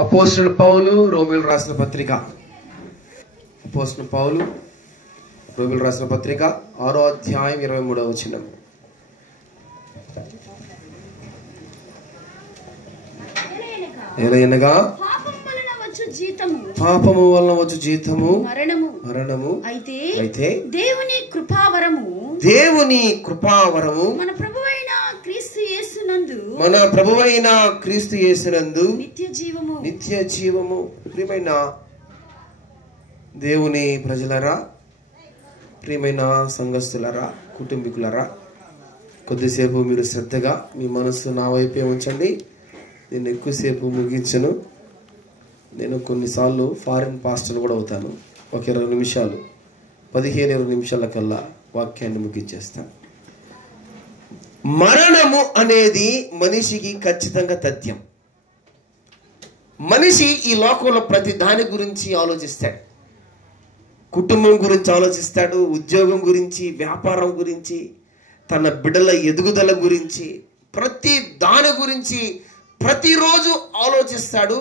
అపోస్తలుడు పౌలు రోమీయులకు రాసిన పత్రిక. అపోస్తలుడు పౌలు రోమీయులకు రాసిన పత్రిక 6వ అధ్యాయం 23వ వచనం. ఏలయనగా పాపము వలన వచ్చు జీతము మరణము. అయితే దేవుని కృపావరము మన ప్రభువైన క్రీస్తు యేసునందు నిత్య జీవము. ప్రియమైన దేవుని ప్రజలరా, ప్రియమైన సంఘస్థులరా, కుటుంబీకులరా, కొద్దిసేపు మీరు శ్రద్ధగా మీ మనస్సు నా వైపే ఉంచండి. నేను ఎక్కువసేపు ముగించను. నేను కొన్నిసార్లు ఫారిన్ పాస్టర్ కూడా అవుతాను. ఒక 20 నిమిషాలు 15-20 నిమిషాల కల్లా వాక్యాన్ని ముగించేస్తాను. మరణము అనేది మనిషికి ఖచ్చితంగా తథ్యం. మనిషి ఈ లోకంలో ప్రతి దాని గురించి ఆలోచిస్తాడు. కుటుంబం గురించి ఆలోచిస్తాడు, ఉద్యోగం గురించి, వ్యాపారం గురించి, తన బిడ్డల ఎదుగుదల గురించి, ప్రతి దాని గురించి ప్రతిరోజు ఆలోచిస్తాడు.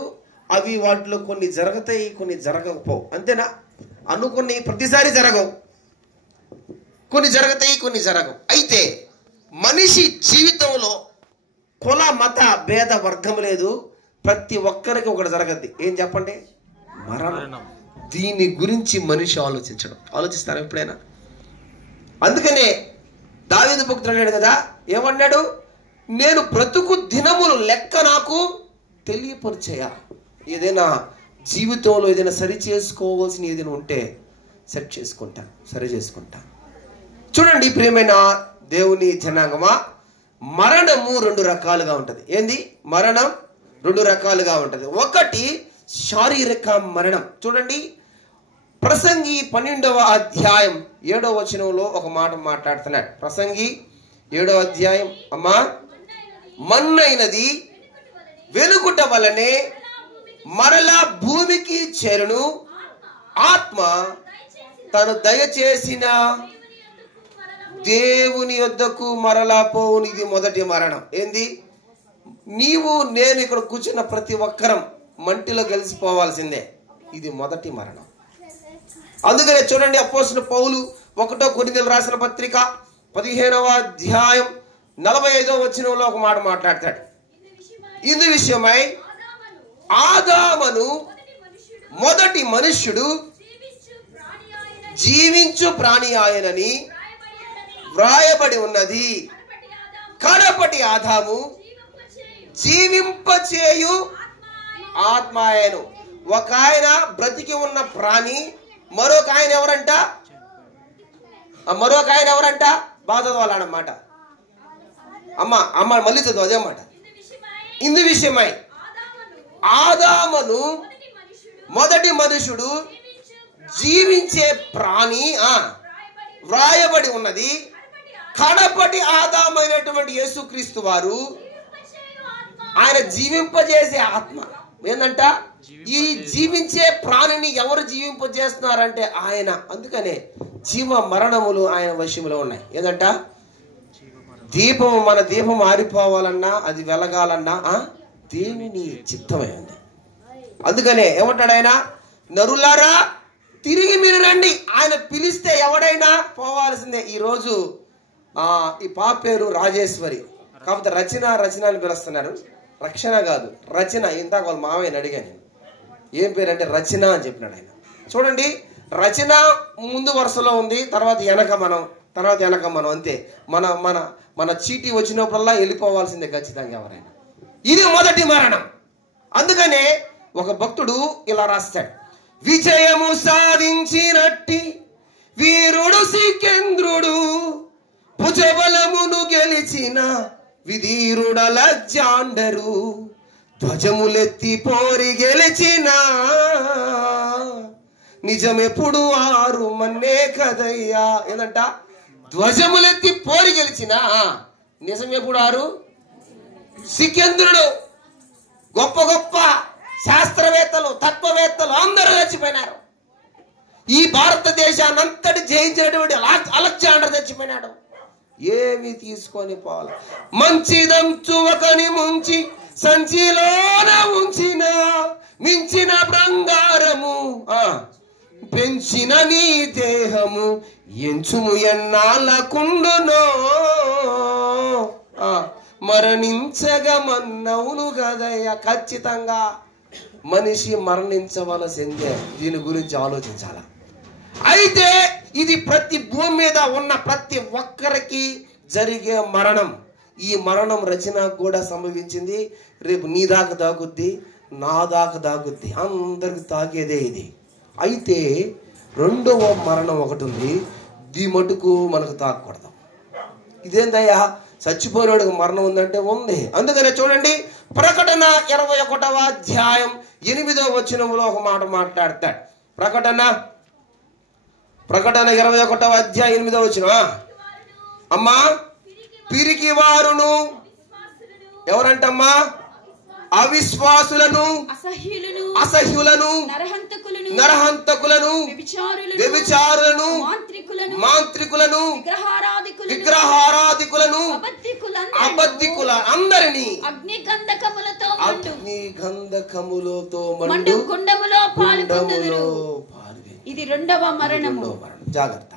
అవి వాటిలో కొన్ని జరుగుతాయి, కొన్ని జరగకపోవు. అంతేనా? అనుకుని ప్రతిసారి జరగవు, కొన్ని జరుగుతాయి, కొన్ని జరగవు. అయితే మనిషి జీవితంలో కుల మత భేద వర్గం లేదు. ప్రతి ఒక్కరికి ఒకటి జరగద్ది. ఏం చెప్పండి? మరణం. దీని గురించి మనిషి ఆలోచిస్తారా ఎప్పుడైనా? అందుకనే దావీదు భక్తుడు అన్నాడు కదా, ఏమన్నాడు? నేను బ్రతుకు దినములు లెక్క నాకు తెలియపరిచేయా. ఏదైనా జీవితంలో ఏదైనా సరి చేసుకోవాల్సిన ఏదైనా ఉంటే సరి చేసుకుంటా. చూడండి ప్రియమైన దేవుని జనాంగమా, మరణము 2 రకాలుగా ఉంటుంది. ఏంది? మరణం 2 రకాలుగా ఉంటుంది. ఒకటి శారీరక మరణం. చూడండి, ప్రసంగి 12వ అధ్యాయం 7వ వచనంలో ఒక మాట మాట్లాడుతున్నాడు. ప్రసంగి 7వ అధ్యాయం, అమ్మా, మన్నైనది వెలుగుట వలనే మరలా భూమికి చేరును, ఆత్మ తను దయచేసిన దేవుని యొద్దకు మరలా పోవును. ఇది మొదటి మరణం. ఏంది? నీవు నేను ఇక్కడ కూర్చున్న ప్రతి ఒక్కరం మంటిలో కలిసిపోవాల్సిందే. ఇది మొదటి మరణం. అందుకనే చూడండి, అపోస్తలుడు పౌలు 1 కొరింథీయులకు రాసిన పత్రిక 15వ అధ్యాయం 45వ వచనంలో ఒక మాట మాట్లాడతాడు. ఇందు విషయమై ఆదామును మొదటి మనుష్యుడు జీవించు ప్రాణి ఆయనని వ్రాయబడి ఉన్నది. కడపటి ఆదాము జీవింపచేయు ఆత్మ ఆయను. ఒక ఆయన బ్రతికి ఉన్న ప్రాణి, మరొక ఆయన ఎవరంట? బాగా చదవాలన్నమాట. అమ్మ మళ్ళీ చదువు అదే మాట. ఇందు విషయమై ఆదామును మొదటి మనుషుడు జీవించే ప్రాణి వ్రాయబడి ఉన్నది. కడపటి ఆదామైనటువంటి యేసుక్రీస్తు వారు ఆయన జీవింపజేసే ఆత్మ. ఏంటంట? ఈ జీవించే ప్రాణిని ఎవరు జీవింపజేస్తున్నారంటే ఆయన. అందుకనే జీవ మరణములు ఆయన వశంలో ఉన్నాయి. ఏంటంట? మన దీపం ఆరిపోవాలన్నా, అది వెలగాలన్నా దేవుని చిత్తమై ఉంది. అందుకనే ఏమంటాడు ఆయన? నరులారా తిరిగి మీరు రండి. ఆయన పిలిస్తే ఎవడైనా పోవాల్సిందే. ఈరోజు ఈ పాప పేరు రాజేశ్వరి, కాకపోతే రచన అని పిలుస్తున్నారు. రక్షణ కాదు, రచన. ఇందాక వాళ్ళ మావయ్యని అడిగాను, ఏం పేరు అంటే రచన అని చెప్పినాడు ఆయన. చూడండి, రచన ముందు వరుసలో ఉంది, తర్వాత వెనక మనం అంతే. మన చీటీ వచ్చినప్పుడల్లా వెళ్ళిపోవాల్సిందే ఖచ్చితంగా ఎవరైనా. ఇది మొదటి మరణం. అందుకనే ఒక భక్తుడు ఇలా రాస్తాడు, విజయము సాధించినట్టి వీరుడు సికేంద్రుడు, భుజబలమును గెలిచిన విధీరుడ అలెగ్జాండరు, ధ్వజములెత్తి పోరి గెలిచిన నిజమెప్పుడు ఆరు మన్నే కదయ్యా. ఏందంట? ధ్వజములెత్తి పోరి గెలిచిన నిజమెప్పుడు ఆరు. సికేంద్రుడు, గొప్ప గొప్ప శాస్త్రవేత్తలు, తత్వవేత్తలు అందరూ చచ్చిపోయినారు. ఈ భారతదేశాన్ని అంతటి జయించినటువంటి అలెగ్జాండర్ చచ్చిపోయినాడు. ఏమి తీసుకొని పోవాలి? మంచిదంచు ఒకని ముంచి సంచిలోన ఉంచిన మించిన బంగారము పెంచిన నీ దేహము ఎంచుము ఎన్నాళ్ళకుండునో మరణించగమన్నవును కదయ్య. ఖచ్చితంగా మనిషి మరణించవలసిందే. దీని గురించి ఆలోచించాల. అయితే ఇది ప్రతి భూమి మీద ఉన్న ప్రతి ఒక్కరికి జరిగే మరణం. ఈ మరణం రచన కూడా సంభవించింది. రేపు నీ దాకా తాగుద్ది, నా దాకా తాగుద్ది, అందరికి తాగేదే ఇది. అయితే రెండవ మరణం ఒకటి ఉంది, దీ మటుకు మనకు తాకూడదు. ఇదేందయ్యా, చచ్చిపోయినోడికి మరణం ఉందంటే ఉంది. అందుకనే చూడండి, ప్రకటన 21వ అధ్యాయం 8వ వచనంలో ఒక మాట మాట్లాడతాడు. ప్రకటన 21వ అధ్యాయం 8వ వచనం. అమ్మా, పిరికి వారును ఎవరంటమ్మా? అవిశ్వాసులను, అసహ్యులను, నరహంతకులను, వ్యభిచారులను, మాంత్రికులను, విగ్రహారాధికులను, అబద్ధికుల అందరినీ అగ్ని గంధకములతో మండు గుండములో పాల్గొందురు. ఇది రెండవ మరణము. జాగ్రత్త.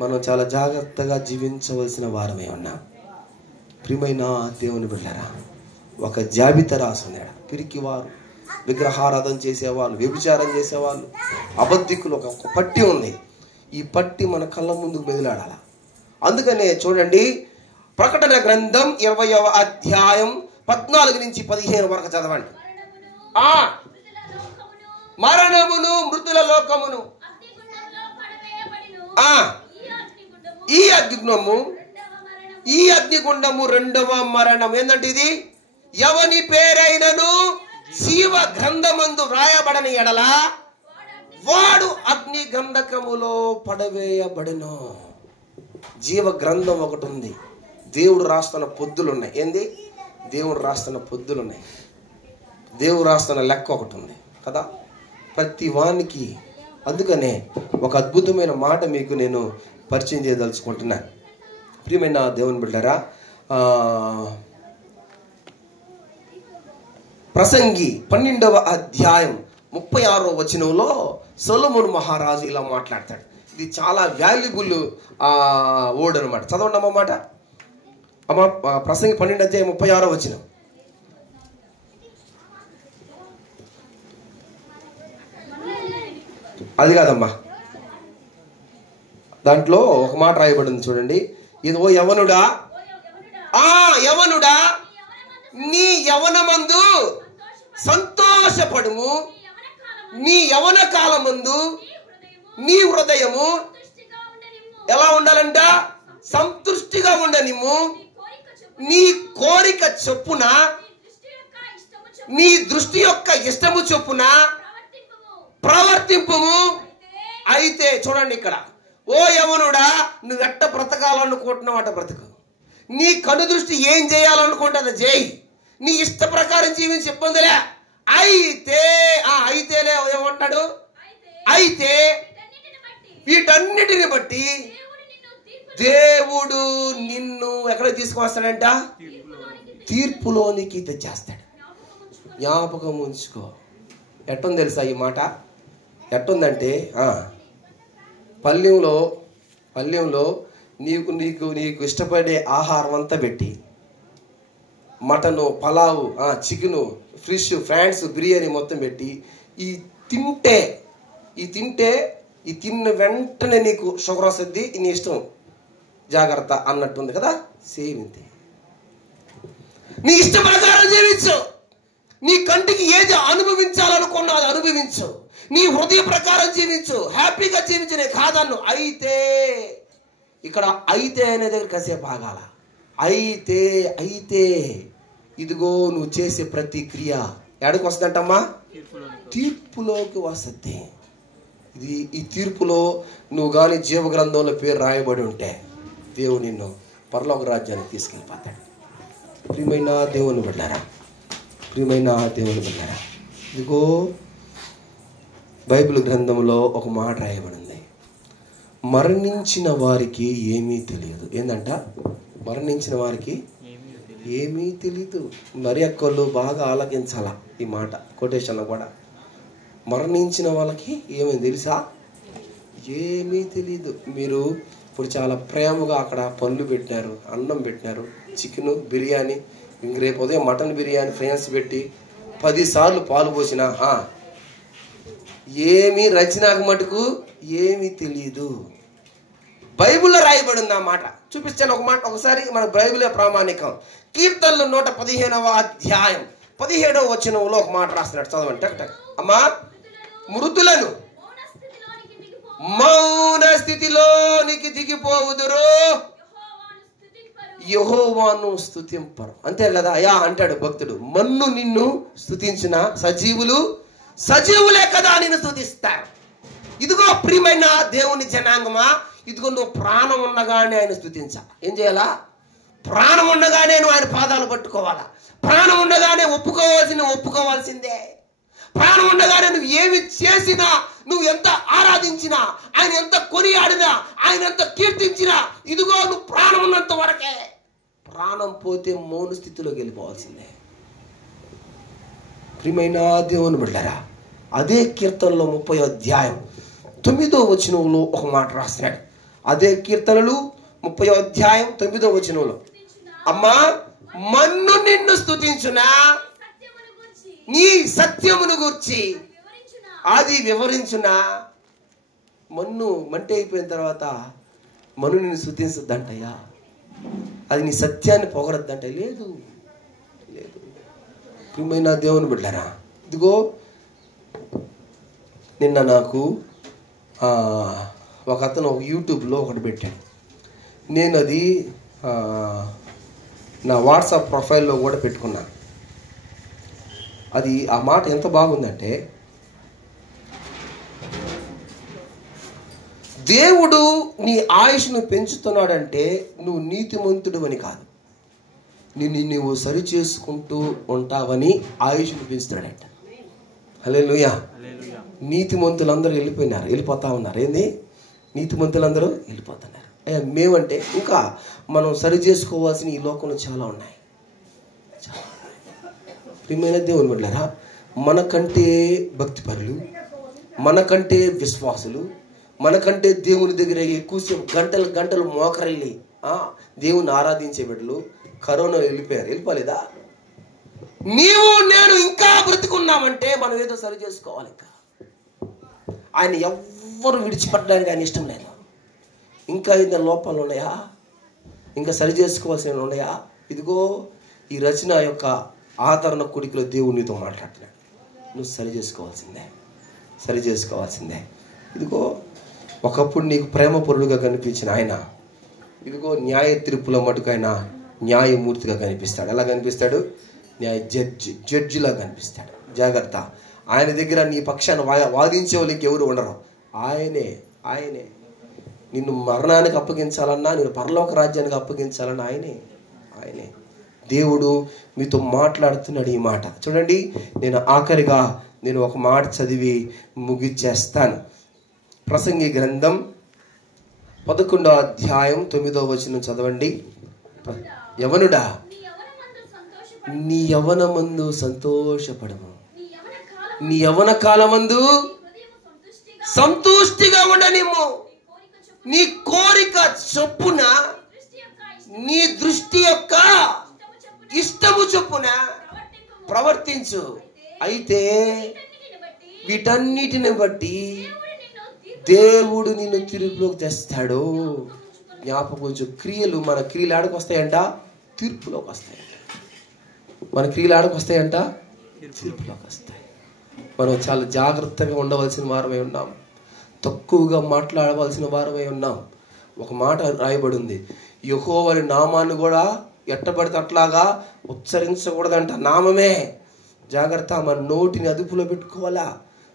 మనం చాలా జాగ్రత్తగా జీవించవలసిన వారమే ఉన్నాం. ప్రియమైన దేవుని బిడ్డలారా, ఒక జాబితా రాసున్నాడు. పిరికివారు, విగ్రహారాధన చేసేవాళ్ళు, వ్యభిచారం చేసేవాళ్ళు, అబద్ధికులు, ఒక పట్టి ఉంది. ఈ పట్టి మన కళ్ళ ముందుకు మెదిలాడాల. అందుకనే చూడండి, ప్రకటన గ్రంథం 20వ అధ్యాయం 14 నుంచి 15 వరకు చదవండి. మరణమును, మృతుల లోకమును, ఈ అగ్నిగుండము రెండవ మరణం. ఏంటంటే ఇది, ఎవని పేరైనను జీవ గ్రంథమందు వ్రాయబడని ఎడల వాడు అగ్ని గంధకములో పడవేయబడును. జీవ గ్రంథం ఒకటి ఉంది. దేవుడు రాస్తున్న పొద్దులు ఉన్నాయి. ఏంది? దేవుడు రాస్తున్న పొద్దులు ఉన్నాయి. దేవుడు రాస్తున్న లెక్క ఒకటి ఉంది కదా ప్రతి వానికి. అందుకనే ఒక అద్భుతమైన మాట మీకు నేను పరిచయం చేయదలుచుకుంటున్నాను. ప్రియమైన దేవుని బిడ్డలారా, ప్రసంగి 12వ అధ్యాయం 36వ వచనంలో సొలొమోను మహారాజు ఇలా మాట్లాడతాడు. ఇది చాలా వాల్యుబుల్ వర్డ్ అనమాట. చదవండి అమ్మ మాట. అమ్మ, ప్రసంగి 12వ అధ్యాయం 36వ వచనం. అది కాదమ్మా, దాంట్లో ఒక మాట రాయబడింది చూడండి. ఇది, ఓ యవనుడా, యవనుడా, నీ యవనమందు సంతోషపడుము, నీ యవన కాలమందు నీ హృదయము ఎలా ఉండాలంట? సంతృష్టిగా ఉండనిమ్ము. నీ కోరిక చొప్పున, నీ దృష్టి యొక్క ఇష్టము చొప్పున ప్రవర్తింపుము. అయితే చూడండి ఇక్కడ, ఓ యవనుడా, నువ్వు ఎట్ట బ్రతకాలనుకుంటున్నావు అట బ్రతుకు. నీ కను దృష్టి ఏం చేయాలనుకుంటే అది చేయి. నీ ఇష్ట ప్రకారం జీవించి ఇబ్బందిలే. అయితేలే ఏమంటాడు? అయితే వీటన్నిటిని బట్టి దేవుడు నిన్ను ఎక్కడ తీసుకువస్తాడంట? తీర్పులోనికి తెచ్చేస్తాడు. జ్ఞాపకం ఉంచుకో. ఎట్టుంది తెలుసా ఈ మాట? ఎట్టుందంటే, పల్లెంలో నీకు ఇష్టపడే ఆహారం అంతా పెట్టి, mutton, pulao, chicken, fish, prawns, biryani మొత్తం పెట్టి ఈ తిన్న వెంటనే నీకు షుగర్ వస్తుంది, నీ ఇష్టం, జాగ్రత్త అన్నట్టుంది కదా. సేమ్ ఇంతే. నీ ఇష్ట ప్రకారం జీవించు. నీ కంటికి ఏది అనుభవించాలనుకున్నా అది అనుభవించు. నీ హృదయ ప్రకారం జీవించు. హ్యాపీగా జీవించు. నేను కాదన్ను. అయితే ఇక్కడ అయితే అనే దగ్గర కాసేపు ఆగాల. అయితే ఇదిగో నువ్వు చేసే ప్రతి క్రియ ఎక్కడికి వస్తుందంటమ్మా? తీర్పులోకి వస్తుంది. ఈ తీర్పులో నువ్వు కానీ జీవ గ్రంథంలో పేరు రాయబడి ఉంటే దేవుడు నిన్ను పరలోక రాజ్యానికి తీసుకెళ్ళిపోతాడు. ప్రియమైన దేవుని బిడ్డలారా, ఇదిగో బైబిల్ గ్రంథంలో ఒక మాట రాయబడింది. మరణించిన వారికి ఏమీ తెలియదు. ఏందంట? మరణించిన వారికి ఏమీ తెలీదు. మరి అక్కలు బాగా ఆలకించాల ఈ మాట, కొటేషన్లో కూడా. మరణించిన వాళ్ళకి ఏమీ తెలుసా? ఏమీ తెలీదు. మీరు ఇప్పుడు చాలా ప్రేమగా అక్కడ పళ్ళు పెట్టినారు, అన్నం పెట్టినారు, చికెను బిర్యానీ, ఇంక రేపు ఉదయం మటన్ బిర్యానీ ఫ్రాన్స్ పెట్టి 10 సార్లు పాలు పోసినా ఏమీ రచనకు మటుకు ఏమీ తెలియదు. బైబిల్లో రాయబడి ఉంది ఆ మాట. చూపిస్తాను ఒక మాట ఒకసారి. మన బైబిలే ప్రామాణికం. కీర్తనలు 115వ అధ్యాయం 17వ వచనంలో ఒక మాట రాస్తున్నాడు, చదవండి టక్ టక్. అమ్మా, మృతులను మౌన స్థితిలోనికి దిగిపోవుదురు, యెహోవాను స్తుతింపరు. అంతే కదా అయ్యా అంటాడు భక్తుడు. మన్ను నిన్ను స్తుతించిన సజీవులే కదా నిన్ను స్తుతిస్తారు. ఇదిగో ప్రియమైన దేవుని జనాంగమా, ఇదిగో నువ్వు ప్రాణం ఉండగానే ఆయన స్తుతించాలి. ఏం చేయాలా? ప్రాణం ఉండగానే నువ్వు ఆయన పాదాలు పట్టుకోవాలా. ప్రాణం ఉండగానే ఒప్పుకోవాల్సిందే. ప్రాణం ఉండగానే నువ్వు ఏమి చేసినా, నువ్వు ఎంత ఆరాధించినా, ఆయన ఎంత కొనియాడినా, ఆయన ఎంత కీర్తించినా, ఇదిగో నువ్వు ప్రాణం ఉన్నంత వరకే. ప్రాణం పోతే మౌన స్థితిలోకి వెళ్ళిపోవాల్సిందే. ప్రియమైన దేవుని బిడ్డలారా, అదే కీర్తనలో 30వ అధ్యాయం 9వ వచనంలో ఒక మాట రాస్తున్నాడు. అదే కీర్తనలు 30వ అధ్యాయం 9వ వచనంలో, అమ్మా మన్ను నిన్ను స్తుతించునా, నీ సత్యమును గూర్చి అది వివరించునా. మన్ను మంటే అయిపోయిన తర్వాత మన్ను నిన్ను స్తుతించద్దంటయ్యా, అది నీ సత్యాన్ని పొగడద్దంట. లేదు. ప్రియమైన దేవుని బిడ్డలారా, ఇదిగో నిన్న నాకు ఒక అతను యూట్యూబ్లో ఒకటి పెట్టాడు. నేను అది నా వాట్సాప్ ప్రొఫైల్లో కూడా పెట్టుకున్నాను. అది ఆ మాట ఎంత బాగుందంటే, దేవుడు నీ ఆయుష్ను పెంచుతున్నాడంటే నువ్వు నీతిమంతుడు అని కాదు, నువ్వు సరి చేసుకుంటూ ఉంటావని ఆయుష్ను పెంచుతాడంట. హల్లెలూయా. నీతిమంతులందరూ వెళ్ళిపోతా ఉన్నారు. ఏంది? నీతిమంతులందరూ వెళ్ళిపోతున్నారు. మేమంటే ఇంకా మనం సరి చేసుకోవాల్సిన ఈ లోకంలో చాలా ఉన్నాయి. ప్రియమైన దేవుని బిడ్డలారా, మనకంటే భక్తిపరులు, మనకంటే విశ్వాసులు, మనకంటే దేవుని దగ్గర ఎక్కువసేపు గంటలు మోకరెళ్ళి దేవుని ఆరాధించే బిడ్డలు కరోనా వెళ్ళిపోలేదా? నీవు నేను ఇంకా బ్రతుకున్నామంటే మనం ఏదో సరి చేసుకోవాలి. ఇంకా ఆయన ఎవ్వరు విడిచిపెట్టడానికి ఆయన ఇష్టం లేదు. ఇంకా ఏదైనా లోపాలు ఉన్నాయా? ఇంకా సరి చేసుకోవాల్సినవి ఉన్నాయా? ఇదిగో ఈ రచన యొక్క ఆదరణ కొడుకులో దేవునితో మాట్లాడుతున్నాడు. నువ్వు సరి చేసుకోవాల్సిందే. ఇదిగో ఒకప్పుడు నీకు ప్రేమపరుడుగా కనిపించిన ఆయన ఇదిగో న్యాయ తీర్పుల మటుకు ఆయన న్యాయమూర్తిగా కనిపిస్తాడు. ఎలా కనిపిస్తాడు? జడ్జిలా కనిపిస్తాడు. జాగ్రత్త. ఆయన దగ్గర నీ పక్షాన్ని వాదించే వాళ్ళకి ఎవరు ఉండరు. ఆయనే నిన్ను మరణానికి అప్పగించాలన్నా, నేను పరలోక రాజ్యానికి అప్పగించాలన్నా ఆయనే. దేవుడు మీతో మాట్లాడుతున్నాడు. ఈ మాట చూడండి. ఆఖరిగా నేను ఒక మాట చదివి ముగిచ్చేస్తాను. ప్రసంగి గ్రంథం 11వ అధ్యాయం 9వ వచనం చదవండి. యవనుడా, నీ యవనమందు సంతోషపడము, నీ యవన కాలమందు సంతుష్టిగా ఉండనిమ్ము, నీ కోరిక చొప్పున, నీ దృష్టి యొక్క ఇష్టము చొప్పున ప్రవర్తించు. అయితే వీటన్నిటిని బట్టి దేవుడు నిన్ను తీర్పులోకి తెస్తాడు. జ్ఞాపకం. క్రియలు, మన క్రియలు ఆడకు వస్తాయంట, తీర్పులోకి వస్తాయంట. మన క్రియలు ఆడకు వస్తాయంట, తీర్పులోకి వస్తాయి. మనం చాలా జాగ్రత్తగా ఉండవలసిన వారమై ఉన్నాం. తక్కువగా మాట్లాడవలసిన వారమై ఉన్నాం. ఒక మాట రాయబడి ఉంది, యెహోవా నామాన్ని కూడా ఎట్టబడితే అట్లాగా ఉచ్చరించకూడదంట. నామమే. జాగ్రత్త. మన నోటిని అదుపులో పెట్టుకోవాలా,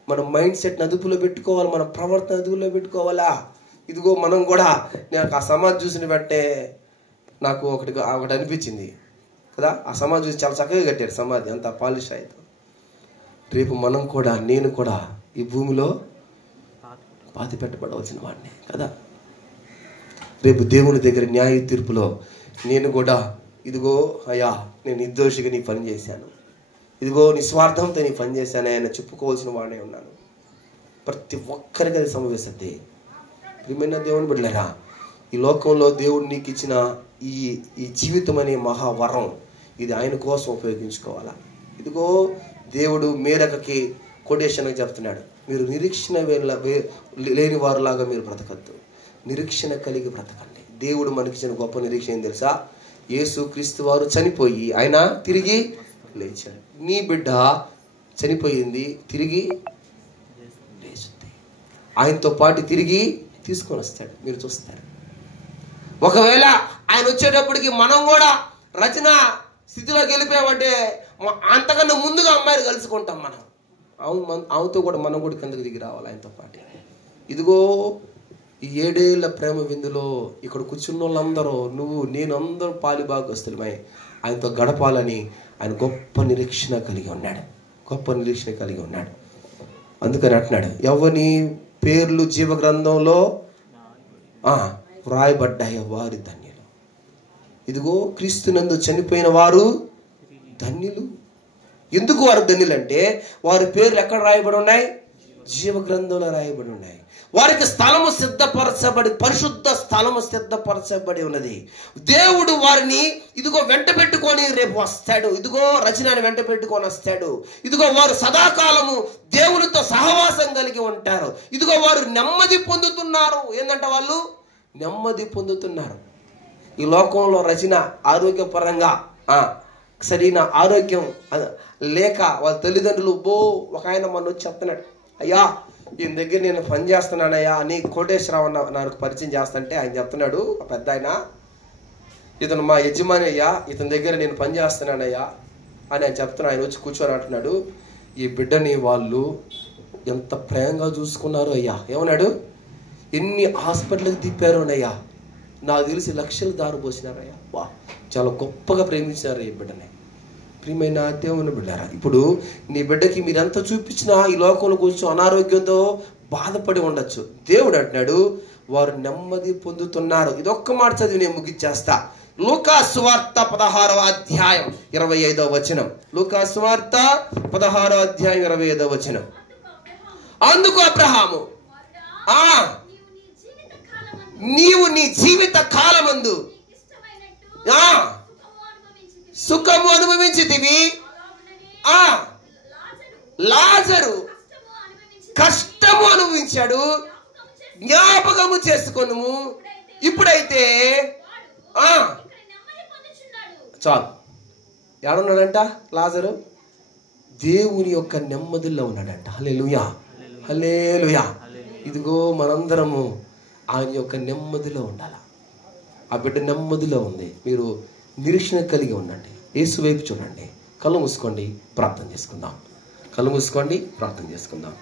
మన మైండ్ సెట్ని అదుపులో పెట్టుకోవాలి, మన ప్రవర్తన అదుపులో పెట్టుకోవాలా. ఇదిగో మనం కూడా, నాకు ఆ సమాధి చూసిన వెంటనే నాకు ఒకటి అనిపించింది కదా. ఆ సమాధి చూసి చాలా చక్కగా కట్టాడు సమాధి, అంత పాలిష్ అయితే. రేపు మనం కూడా, నేను కూడా ఈ భూమిలో పాతి పెట్టబడవలసిన వాడిని కదా. రేపు దేవుని దగ్గర న్యాయ తీర్పులో నేను కూడా ఇదిగో అయ్యా నేను నిర్దోషిగా నీ పని చేశాను, ఇదిగో నిస్వార్థంతో నీ పని చేశాను ఆయన చెప్పుకోవాల్సిన వాడే ఉన్నాను. ప్రతి ఒక్కరికి అది సంభవిస్తుంది. ప్రియమైన దేవుని బిడ్డలారా, ఈ లోకంలో దేవుడు నీకు ఇచ్చిన ఈ జీవితం అనే మహావరం, ఇది ఆయన కోసం ఉపయోగించుకోవాలా. ఇదిగో దేవుడు మేరకకి కొటేషన్గా చెప్తున్నాడు, మీరు నిరీక్షణ లేని వారులాగా మీరు బ్రతకద్దు, నిరీక్షణ కలిగి బ్రతకండి. దేవుడు మనకిచ్చిన గొప్ప నిరీక్షణ ఏం తెలుసా? యేసు క్రీస్తు వారు చనిపోయి ఆయన తిరిగి లేచాడు. నీ బిడ్డ చనిపోయింది, తిరిగి లేచుంది, ఆయనతో పాటు తిరిగి తీసుకొని వస్తాడు. మీరు చూస్తారు. ఒకవేళ ఆయన వచ్చేటప్పటికి మనం కూడా రచన స్థితిలోకి వెళ్ళిపోయామంటే అంతకన్నా ముందుగా అమ్మాయిని కలుసుకుంటాం. మనం ఆమెతో కూడా మనం కూడా కిందకి దిగి రావాలి ఆయనతో పాటు. ఇదిగో ఈ 7 ఏళ్ల ప్రేమ విందులో ఇక్కడ కూర్చున్న వాళ్ళందరూ, నువ్వు నేను అందరూ పాలిభాగస్తులమై ఆయనతో గడపాలని ఆయన గొప్ప నిరీక్షణ కలిగి ఉన్నాడు, గొప్ప నిరీక్షణ కలిగి ఉన్నాడు. అందుకని అంటున్నాడు, ఎవని పేర్లు జీవ గ్రంథంలో వ్రాయబడ్డాయో వారి ధన్యులు. ఇదిగో క్రీస్తునందు చనిపోయిన వారు ధన్యులు. ఎందుకు వారు ధన్యులు అంటే వారి పేర్లు ఎక్కడ రాయబడి ఉన్నాయి? జీవ గ్రంథంలో రాయబడి ఉన్నాయి. వారికి స్థలము సిద్ధపరచబడి, పరిశుద్ధ స్థలము సిద్ధపరచబడి ఉన్నది. దేవుడు వారిని ఇదిగో వెంట పెట్టుకొని రేపు వస్తాడు. ఇదిగో రచనని వెంట పెట్టుకొని వస్తాడు. ఇదిగో వారు సదాకాలము దేవునితో సహవాసం కలిగి ఉంటారు. ఇదిగో వారు నెమ్మది పొందుతున్నారు. ఏంటంటే వాళ్ళు నెమ్మది పొందుతున్నారు. ఈ లోకంలో రచన ఆరోగ్యపరంగా సరైన ఆరోగ్యం లేక వాళ్ళ తల్లిదండ్రులు ఒక ఆయన మొన్న వచ్చి చెప్తున్నాడు, అయ్యా ఈయన దగ్గర నేను పని చేస్తున్నానయ్యా అని కోటేశ్వరరావు నాకు పరిచయం చేస్తుంటే ఆయన చెప్తున్నాడు, పెద్ద ఆయన, ఇతను మా యజమాని అయ్యా, ఇతని దగ్గర నేను పని చేస్తున్నానయ్యా అని ఆయన చెప్తున్నాను. ఆయన వచ్చి కూర్చొని అంటున్నాడు, ఈ బిడ్డని వాళ్ళు ఎంత ప్రేమగా చూసుకున్నారు అయ్యా. ఏమన్నాడు? ఎన్ని హాస్పిటల్కి తిప్పారు అయ్యా, నాకు తెలిసి లక్షలు దారిపోసినారయ్యా. వా, చాలా గొప్పగా ప్రేమించినారు ఈ బిడ్డని. ప్రియమైన దేవుని బిడ్డారా, ఇప్పుడు నీ బిడ్డకి మీరెంత చూపించినా ఈ లోకంలో కొంచెం అనారోగ్యంతో బాధపడి ఉండొచ్చు. దేవుడు అంటున్నాడు వారు నెమ్మది పొందుతున్నారు. ఇదొక్క మాట చదివి నేను ముగిచ్చేస్తా. లూకా సువార్త 16వ అధ్యాయం 25వ వచనం. లూకా సువార్త 16వ అధ్యాయం 25వ వచనం. అందుకు అబ్రహాము, నీవు నీ జీవిత కాలమందు సుఖము అనుభవించితివి, లాజరు కష్టము అనుభవించాడు, జ్ఞాపకము చేసుకొనుము. ఇప్పుడైతే చాలు. ఏడున్నాడంట లాజరు? దేవుని యొక్క నెమ్మదిలో ఉన్నాడంట. హల్లెలూయా, హల్లెలూయా. ఇదిగో మనందరము ఆయన యొక్క నెమ్మదిలో ఉండాలి. ఆ బిడ్డ నెమ్మదిలో ఉంది. మీరు నిరీక్షణ కలిగి ఉండండి. యేసు వైపు చూడండి. కళ్ళు మూసుకోండి, ప్రార్థన చేసుకుందాం. కళ్ళు మూసుకోండి, ప్రార్థన చేసుకుందాం.